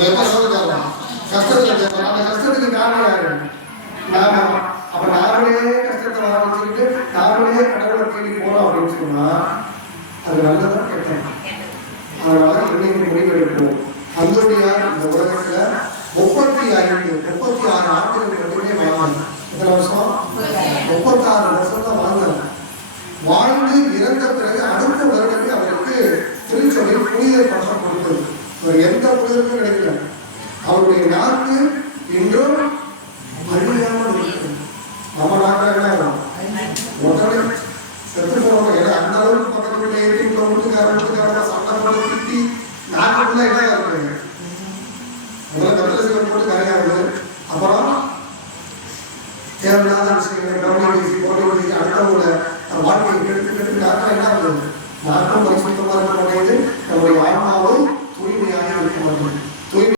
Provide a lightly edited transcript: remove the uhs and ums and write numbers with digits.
கஷ்டத்துக்கு அந்த கஷ்டத்துக்கு காரணம் யாரு? நாம. அப்ப நாமளே கஷ்டத்தை வர வச்சுக்கிட்டு நாமளே கடவுளை தேடி போறோம் அப்படின்னு சொன்னா அது நல்லதா கேட்டேன். அதனால இன்னைக்கு முடிவு எடுப்போம். அந்தோனியார் இந்த உலகத்துல 36 ஆண்டுகள் மட்டுமே வாழ்ந்தாங்க. எத்தனை வருஷம்? 36 வருஷம் தான் வாழ்ந்தாங்க. வாழ்ந்து இறந்த பிறகு அடுத்த வருடமே அவருக்கு திருச்சபை புனிதர் பட்டம் கொடுத்தது. அவர் எந்த புனிதருக்கும் கிடைக்கல. அவருடைய நாக்கு இன்றும் அழியாமல் இருக்கிறது. நம்ம நாட்டில் என்ன ஆகும்? உடனே செத்து போனோம். ஏன்னா அந்த அளவுக்கு பக்கத்துல வீட்டுக்காரங்க சண்டை போட்டு திட்டி நாட்டுக்குள்ள என்ன இருக்கு? முதல்ல கட்டளை சிவன் போட்டு கரையாகுது. அப்புறம் தேவையில்லாத விஷயங்களை கவனிச்சு அடுத்தவங்களோட வாழ்க்கையை கெடுத்து நாட்டில் என்ன ஆகுது? நாட்டும் பரிசுத்தமாக இருக்க மாட்டேங்குது. நம்முடைய ஆன்மாவும் தூய்மையாக இருக்க மாட்டேங்குது.